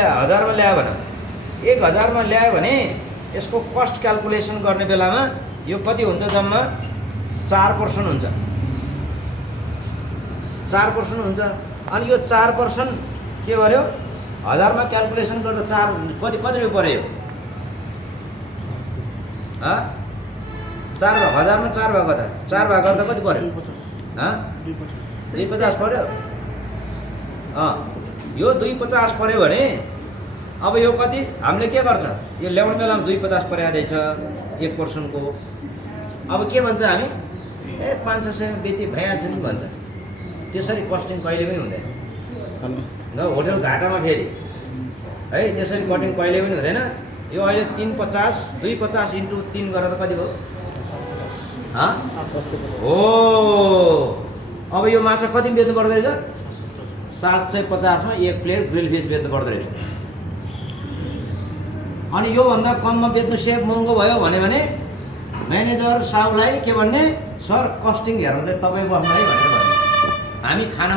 हजारमा ल्यायो भने 1000 मा ल्यायो भने यसको कस्ट क्याल्कुलेसन गर्ने बेलामा यो कति हुन्छ जम्मा 4% हुन्छ 4% हुन्छ अनि यो 4% के गर्यो 1000 मा क्याल्कुलेसन गर्दा 4 कति रुपैयाँ पर्यो ह 4 1000 मा 4 भाग गर्दा 4 भाग गर्दा कति पर्यो 250 पर्यो यो 250 पर्यो भने अब यो कति हामीले के गर्छ यो ल्याउने बेलामा 250 पर्या रहेछ 1% को अब के भन्छ हामी 500 बेचे भइहाल्छ नि भन्छ त्यसरी कस्टिङ कहिले पनि हुँदैन न होटल घाटामा फेरि है त्यसरी कटिङ कहिले पनि हुँदैन यो अहिले 350 250 × 3 गरेर कति भयो हो अब यो माछा कति बेच्नु पर्दो रहेछ 750 मा एक प्लेट ग्रिल फिस बेच्नु पर्दो रहेछ अनि यो भन्दा कममा बेच्नु सेफ महँगो भयो भने म्यानेजर साउलाई के भन्ने सर कस्टिङ हेर्नु चाहिँ तपाईँ बस्नु है भनेर भन्ने हामी खाना